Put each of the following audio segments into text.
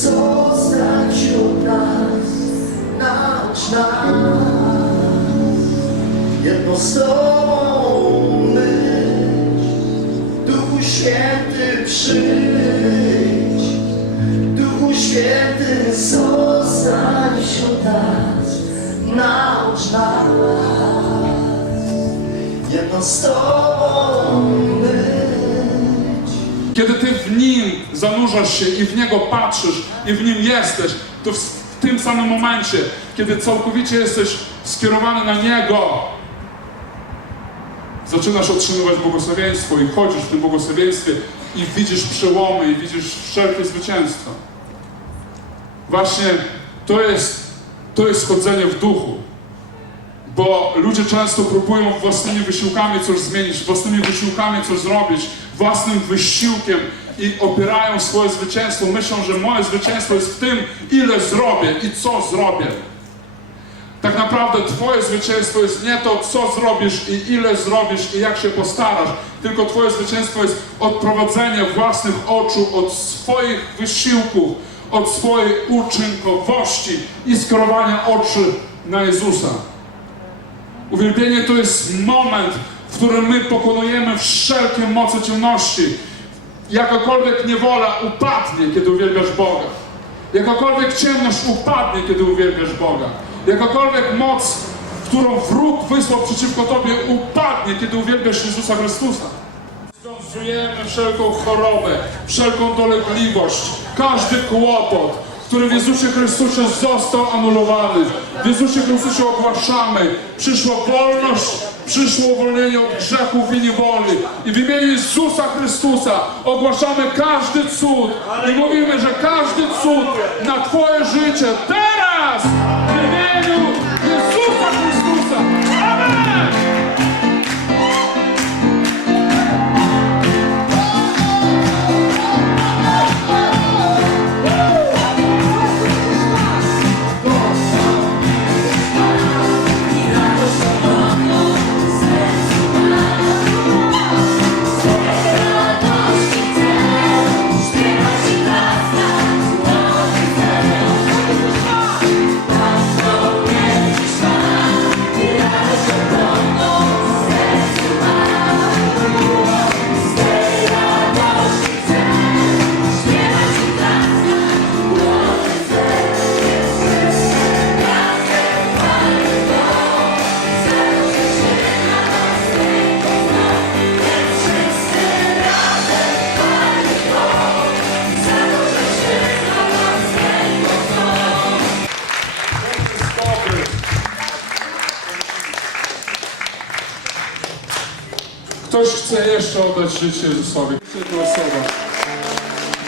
Zostań wśród nas, naucz nas jedno z Tobą być. Duchu Święty przyjdź, Duchu Święty zostań wśród nas, naucz nas jedno z Tobą. Kiedy ty w nim zanurzasz się i w niego patrzysz i w nim jesteś, to w, tym samym momencie, kiedy całkowicie jesteś skierowany na niego, zaczynasz otrzymywać błogosławieństwo i chodzisz w tym błogosławieństwie i widzisz przełomy i widzisz wszelkie zwycięstwo. Właśnie to jest, to jest chodzenie w duchu. Bo ludzie często próbują własnymi wysiłkami coś zmienić, własnymi wysiłkami coś zrobić, własnym wysiłkiem i opierają swoje zwycięstwo. Myślą, że moje zwycięstwo jest w tym, ile zrobię i co zrobię. Tak naprawdę Twoje zwycięstwo jest nie to, co zrobisz i ile zrobisz i jak się postarasz, tylko Twoje zwycięstwo jest odprowadzenie własnych oczu od swoich wysiłków, od swojej uczynkowości i skierowania oczy na Jezusa. Uwielbienie to jest moment, w którym my pokonujemy wszelkie moce ciemności. Jakakolwiek niewola upadnie, kiedy uwielbiasz Boga. Jakakolwiek ciemność upadnie, kiedy uwielbiasz Boga. Jakakolwiek moc, którą wróg wysłał przeciwko Tobie, upadnie, kiedy uwielbiasz Jezusa Chrystusa. Związujemy wszelką chorobę, wszelką dolegliwość, każdy kłopot, który w Jezusie Chrystusie został anulowany. W Jezusie Chrystusie ogłaszamy. Przyszła wolność, przyszło uwolnienie od grzechów i niewoli. I w imieniu Jezusa Chrystusa ogłaszamy każdy cud. I mówimy, że każdy cud na Twoje życie teraz w imieniu Jezusa Chrystusa. Ktoś chce jeszcze oddać życie Jezusowi. Jedna osoba.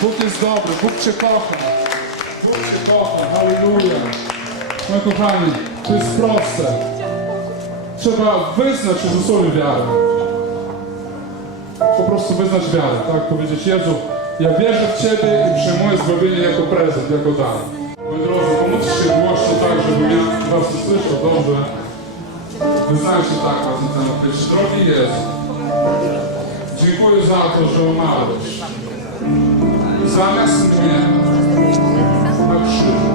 Bóg jest dobry, Bóg Cię kocha. Bóg Cię kocha, halleluja. Moi kochani, to jest proste. Trzeba wyznać Jezusowi wiarę. Po prostu wyznać wiarę, tak? Powiedzieć, Jezu, ja wierzę w Ciebie i przyjmuję zbawienie jako prezent, jako dar. Moi drodzy, pomóżcie się głośno tak, żeby mnie Was usłyszał dobrze. Wyznajcie tak na ten temat. Wiesz, drogi Jezu, dziękuję za to, że umarłeś. Zamiast mnie na krzyżu.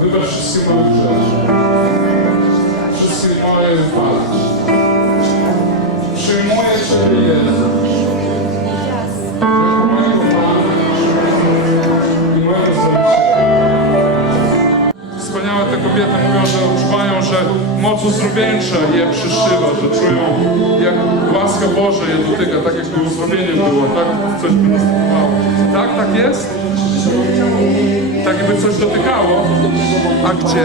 Wybacz wszystkie moje grzechy. Wszystkie moje upadki. Te kobiety mówią, że odczuwają, że moc uzdrowieńcza je przyszywa, że czują jak łaska Boża je dotyka, tak jakby uzdrowieniem było, tak coś by następowało. Tak, tak jest? Tak jakby coś dotykało. A gdzie?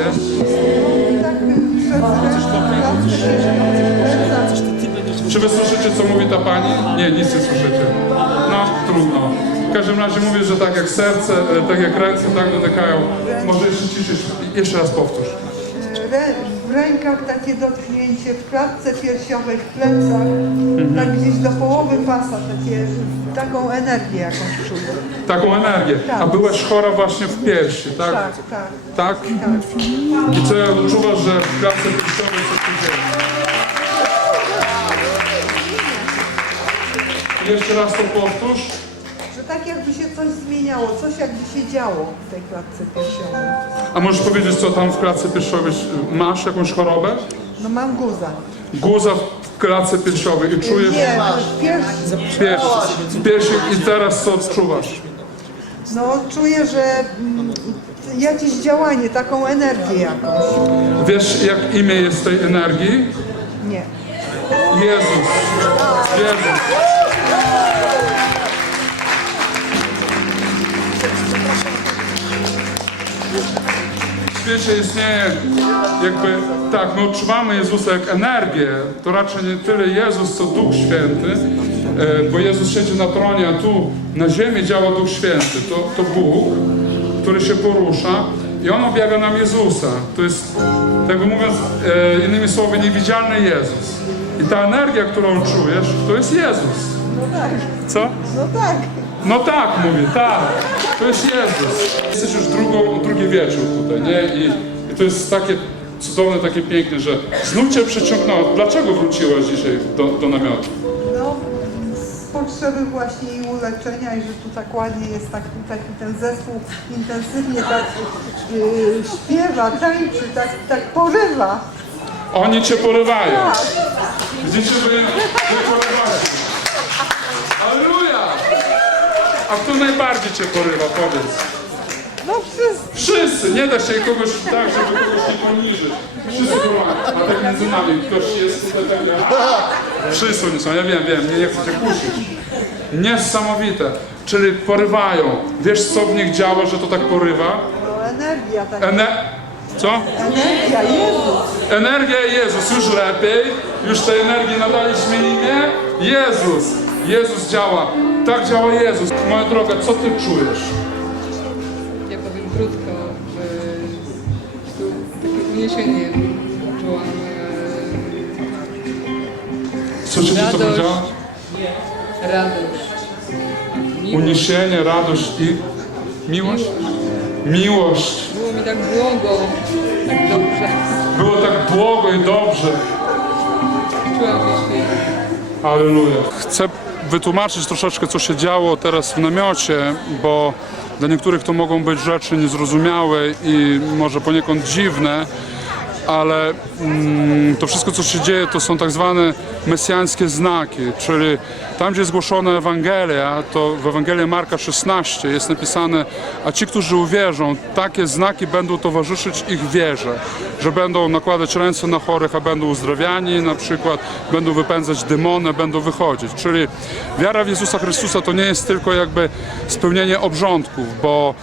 Czy wy słyszycie, co mówi ta pani? Nie, nic nie słyszycie. No, trudno. W każdym razie mówię, że tak jak serce, e, tak jak ręce, tak dotykają. Może jeszcze ciszej, jeszcze raz powtórz. W rękach takie dotknięcie, w klatce piersiowej, w plecach, tak gdzieś do połowy pasa, takie, taką energię jakąś czuję. Taką energię. A byłaś chora właśnie w piersi, tak? Tak, tak, Tak? tak. I co odczuwasz, że w klatce piersiowej coś się dzieje? Jeszcze raz to powtórz. Tak jakby się coś zmieniało, coś jakby się działo w tej klatce piersiowej. A możesz powiedzieć, co tam w klatce piersiowej masz? Jakąś chorobę? No mam guza. Guza w klatce piersiowej i czujesz Nie, pierwszy, piersi, piersi i teraz co odczuwasz? no czuję, że mm, jakieś działanie, taką energię jakąś. Wiesz, jak imię jest tej energii? Nie. Jezus. Jezus. Świecie istnieje jakby, tak, my odczuwamy Jezusa jak energię, to raczej nie tyle Jezus, co Duch Święty, e, bo Jezus siedzi na tronie, a tu na ziemi działa Duch Święty, to, to Bóg, który się porusza i On objawia nam Jezusa. To jest, tak by mówiąc, e, innymi słowy, niewidzialny Jezus. I ta energia, którą czujesz, to jest Jezus. No tak, Co? no tak. No tak, mówię, tak. To jest Jezus. Jesteś już drugą, drugi wieczór tutaj, nie? I, I to jest takie cudowne, takie piękne, że znów Cię przyciągnęło. Dlaczego wróciłaś dzisiaj do, do namiotu? No, z potrzeby właśnie i uleczenia i że tu tak ładnie jest tak, taki ten zespół intensywnie tak yy, śpiewa, tańczy, tak, tak porywa. Oni Cię porywają. Widzicie, wy, wy porywacie. A kto najbardziej Cię porywa, powiedz? No wszyscy. Wszyscy, nie da się kogoś tak, żeby kogoś nie poniżyć. Wszyscy porywają. A tak między nami, ktoś jest tutaj tak, a, Wszyscy oni są, ja wiem, wiem, nie, nie chcę Cię kusić. Niesamowite, czyli porywają. Wiesz co w nich działa, że to tak porywa? No energia taka. Ene... Co? Energia, Jezus. Energia Jezus, już lepiej, już tej energii nadaliśmy imię. Jezus, Jezus działa, tak działa Jezus. Moja droga, co Ty czujesz? Ja powiem krótko, że prostu takie uniesienie czułam. Słyszycie, co Radość. powiedziała? E, radość. Miłość. Uniesienie, radość i miłość? Miłość. Było mi tak błogo, tak dobrze. Było tak błogo i dobrze. Czułam się świetnie. Aleluja. Chcę wytłumaczyć troszeczkę, co się działo teraz w namiocie, bo dla niektórych to mogą być rzeczy niezrozumiałe i może poniekąd dziwne, ale mm, to wszystko, co się dzieje, to są tak zwane mesjańskie znaki, czyli tam, gdzie jest Ewangelia, to w Ewangelii Marka 16 jest napisane, a ci, którzy uwierzą, takie znaki będą towarzyszyć ich wierze, że będą nakładać ręce na chorych, a będą uzdrawiani, na przykład będą wypędzać demony, będą wychodzić. Czyli wiara w Jezusa Chrystusa to nie jest tylko jakby spełnienie obrządków, bo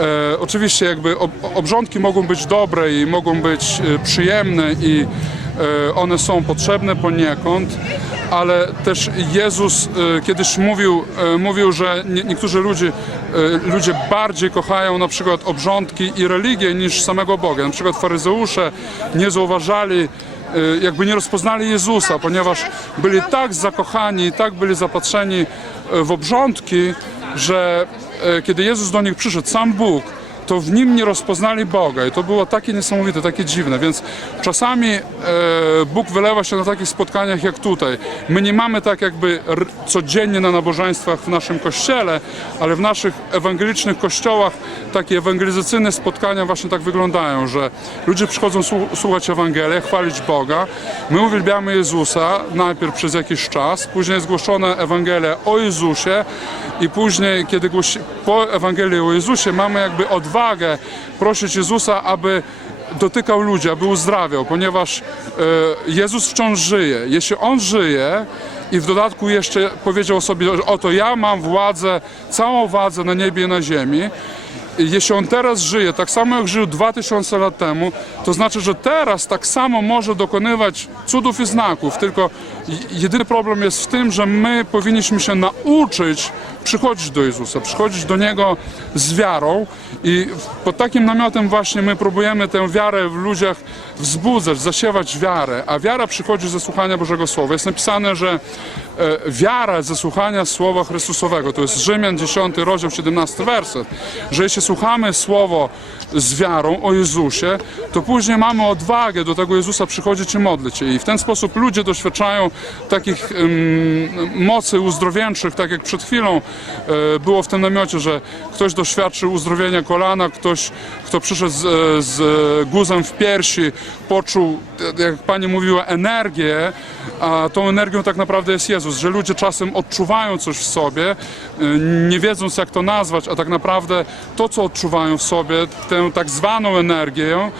E, oczywiście jakby ob, obrządki mogą być dobre i mogą być e, przyjemne i e, one są potrzebne poniekąd, ale też Jezus e, kiedyś mówił, e, mówił że nie, niektórzy ludzie, e, ludzie bardziej kochają na przykład obrządki i religię niż samego Boga. Na przykład faryzeusze nie zauważali e, jakby nie rozpoznali Jezusa, ponieważ byli tak zakochani, tak byli zapatrzeni e, w obrządki, że kiedy Jezus do nich przyszedł, sam Bóg, to w nim nie rozpoznali Boga i to było takie niesamowite, takie dziwne, więc czasami e, Bóg wylewa się na takich spotkaniach jak tutaj. My nie mamy tak jakby codziennie na nabożeństwach w naszym kościele, ale w naszych ewangelicznych kościołach takie ewangelizacyjne spotkania właśnie tak wyglądają, że ludzie przychodzą słu- słuchać Ewangelię, chwalić Boga. My uwielbiamy Jezusa najpierw przez jakiś czas, później jest głoszona Ewangelia o Jezusie i później, kiedy głosi, po Ewangelii o Jezusie mamy jakby odwagę prosić Jezusa, aby dotykał ludzi, aby uzdrawiał, ponieważ e, Jezus wciąż żyje. Jeśli On żyje i w dodatku jeszcze powiedział sobie, oto ja mam władzę, całą władzę na niebie i na ziemi, jeśli on teraz żyje, tak samo jak żył 2000 lat temu, to znaczy, że teraz tak samo może dokonywać cudów i znaków, tylko jedyny problem jest w tym, że my powinniśmy się nauczyć przychodzić do Jezusa, przychodzić do Niego z wiarą i pod takim namiotem właśnie my próbujemy tę wiarę w ludziach wzbudzać, zasiewać wiarę, a wiara przychodzi ze słuchania Bożego Słowa. Jest napisane, że e, wiarę ze słuchania Słowa Chrystusowego. To jest Rzymian 10 rozdział 17 werset, że jeśli słuchamy Słowo z wiarą o Jezusie, to później mamy odwagę do tego Jezusa przychodzić i modlić się. I w ten sposób ludzie doświadczają takich em, mocy uzdrowieńczych, tak jak przed chwilą e, było w tym namiocie, że ktoś doświadczył uzdrowienia kolana, ktoś, kto przyszedł z, e, z guzem w piersi, poczuł, jak Pani mówiła, energię, a tą energią tak naprawdę jest Jezus, że ludzie czasem odczuwają coś w sobie, e, nie wiedząc jak to nazwać, a tak naprawdę to, co odczuwają w sobie, tę tak zwaną energię, e,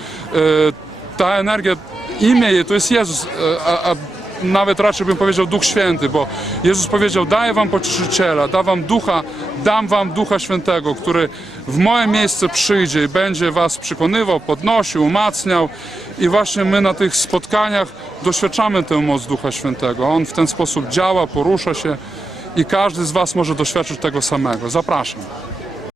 ta energia, imię jej to jest Jezus, e, a, a nawet raczej bym powiedział Duch Święty, bo Jezus powiedział, daję wam pocieszyciela, dam wam ducha, dam wam Ducha Świętego, który w moje miejsce przyjdzie i będzie was przekonywał, podnosił, umacniał i właśnie my na tych spotkaniach doświadczamy tę moc Ducha Świętego. On w ten sposób działa, porusza się i każdy z was może doświadczyć tego samego. Zapraszam.